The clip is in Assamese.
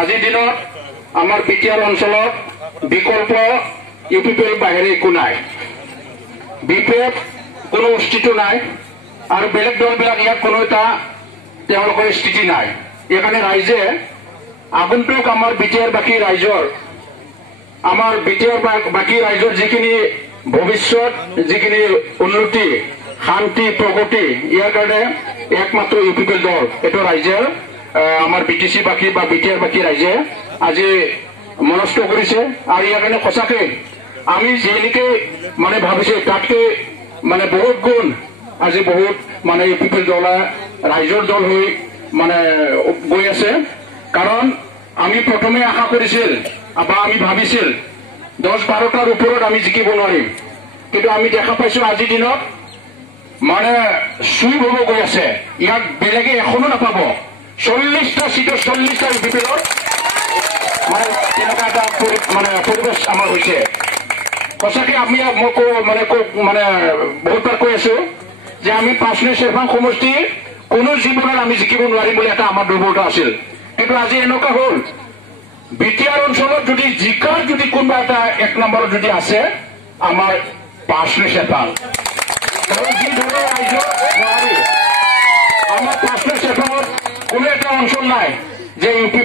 আজিৰ দিনত আমাৰ বিটিআৰ অঞ্চলত বিকল্প ইউপিপিএল বাহিৰে একো নাই। বিপদ কোনো স্থিতি নাই আৰু বেলেগ দলবিলাক ইয়াত কোনো এটা তেওঁলোকৰ স্থিতি নাই। এইকাৰণে ৰাইজে আগন্তুক আমাৰ বিটিআৰ বাকী ৰাইজৰ আমাৰ বিটিআৰ বাকী ৰাইজৰ যিখিনি ভৱিষ্যত যিখিনি উন্নতি শান্তি প্ৰগতি ইয়াৰ কাৰণে একমাত্ৰ ইউপিপিএল দল এইটো ৰাইজে আমাৰ বিটিচি বাকী বা বিটিআৰ বাকী ৰাইজে আজি মনস্থ কৰিছে। আৰু ইয়াৰ কাৰণে সঁচাকে আমি যেনেকে মানে ভাবিছে তাতকে মানে বহুত গুণ আজি বহুত মানে ইউপিপিএল দল ৰাইজৰ দল হৈ মানে গৈ আছে। কাৰণ আমি প্ৰথমে আশা কৰিছিল বা আমি ভাবিছিল 10-12টাৰ ওপৰত আমি জিকিব নোৱাৰিম, কিন্তু আমি দেখা পাইছো আজিৰ দিনত মানে চুই হব গৈ আছে। ইয়াক বেলেগে এখনো নাপাব। 40টা চিটৰ 40টা ইউপিপিএলৰ মানে তেনেকুৱা এটা মানে পৰিবেশ আমাৰ হৈছে। সঁচাকে আমি মই মানে বহুতবাৰ কৈ আছো যে আমি 5 চেৰফাং সমষ্টি কোনো জীৱনত আমি জিকিব নোৱাৰিম বুলি এটা আমাৰ দুৰ্বলতা আছিল। কিন্তু আজি এনেকুৱা হ'ল বিটিআৰ অঞ্চলত যদি জিকাৰ যদি কোনোবা এটা 1 নম্বৰত যদি আছে আমাৰ 5 চেৰফাং। যি ধৰণৰ ৰাইজৰ আমাৰ 5 চেৰফাঙত কোনো এটা অঞ্চল নাই যে ইউপি